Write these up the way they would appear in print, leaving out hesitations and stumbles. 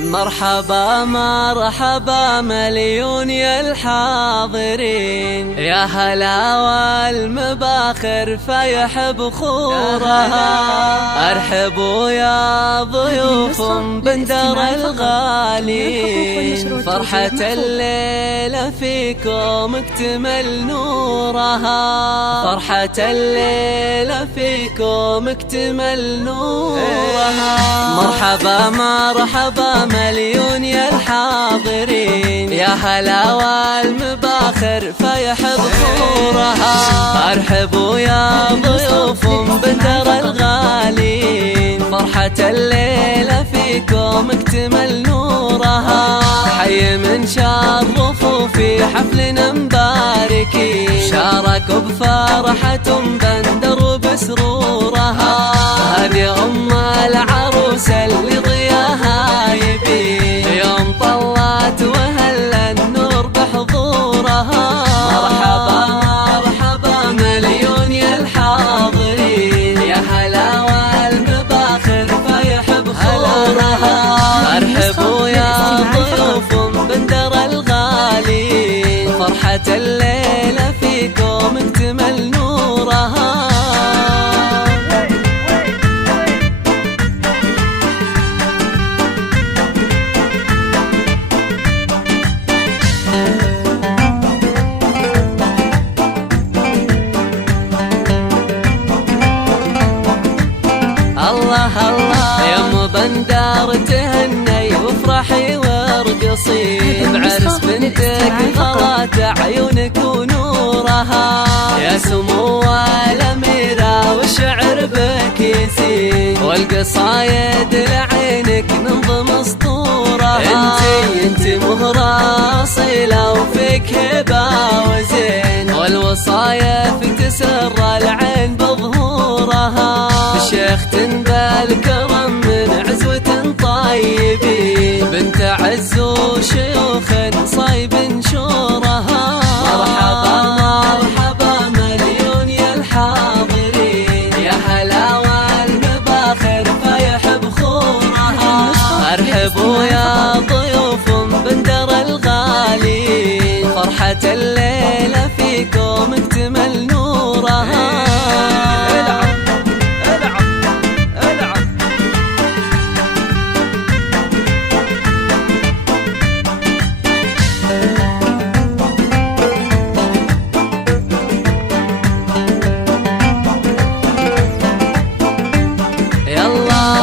مرحبا مرحبا مليون يا الحاضرين، يا هلا والمباخر فيح بخورها. ارحبوا يا ضيوف بندر الغالين، فرحة الليلة فيكم اكتمل نورها. فرحة الليلة فيكم اكتمل نورها. مرحبا مرحبا مليون يا الحاضرين، يا هلا والمباخر فيح بخورها. ارحبوا يا ضيوف بندر الغالين، فرحة الليلة فيكم اكتمل نورها. حي من شرفوا في حفلنا مباركين، شاركوا بفرحة بندر بسرورها. هذه العروسة اللي ضياها يبين، يوم طلعت وهلا النور بحضورها. مرحبا مرحبا مليون يا الحاضرين، يا هلا والمباخر فيح بخورها. ارحبوا يا ضيوف بندر الغالين، فرحة الليلة فيكم اكتمل نورها. الله الله يا ام بندر تهني وافرحي وارقصي، بعرس بنتك غلات عيونك ونورها. يا سمو الاميره والشعر بك يزين، والقصايد لعينك ننظم اسطورها. انتي مهره اصيله وفيك هبه وزين، والوصايا في تسر العين بظهورها. شيخ بالكرم من عزوة طيبين، بنت عز وشيوخ صايب شورها. مرحبا مرحبا مليون يا الحاضرين، يا هلا والمباخر فيح بخورها. ارحبوا يا ضيوف بندر الغالين، فرحة الليلة فيكم اكتمل نورها.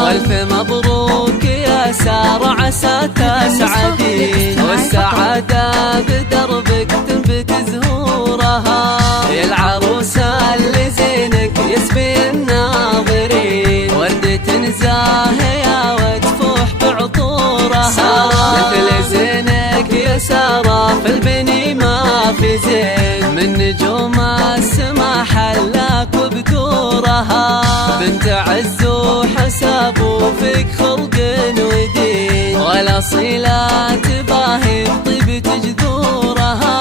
والف مبروك يا سارة عسى تسعدين، والسعادة بدربك تنبت زهورها. يا العروسة اللي زينك يسبي الناظرين، وردة زاهية وتفوح بعطورها. مثل زينك يا سارة في البني ما في زين، من نجوم السما حلاك وبكورها. بنت عز وحساب وفيك خلق ودين، ولا صلة تباهي بطيبة جذورها.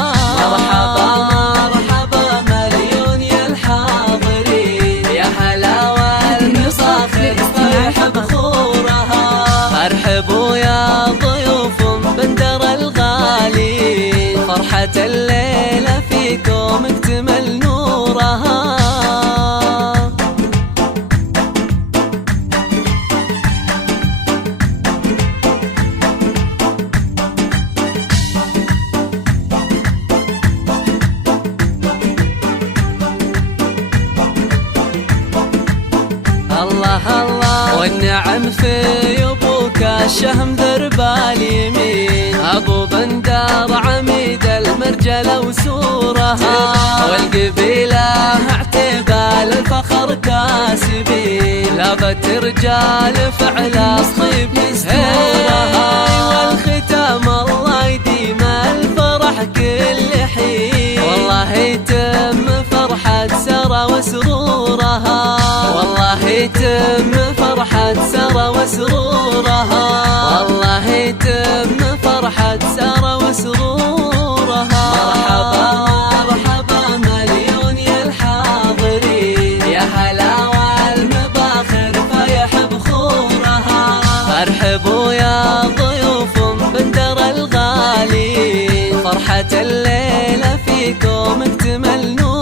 مرحبا مرحبا مليون يا الحاضرين، يا هلا والمباخر فيح بخورها. ارحبوا يا ضيوف بندر الغالين، فرحة الليلة فيكم اكتمل نورها. الله الله والنعم في ابوك الشهم درب اليمين، ابو بندر عميد المرجله وسورها. والقبيله اعتبال الفخر كاسبين، لابت رجال فعل صيب يستورها. والختام الله يديم الفرح كل حين، والله يتم فرحة سارة وسرورها. والله يتم فرحة سارة وسرورها. والله يتم فرحة سارة وسرورها. مرحبا مرحبا مليون يا الحاضرين، يا هلا والمباخر فيح بخورها. ارحبوا يا ضيوف طلعت الليلة في كوم اكتمل نور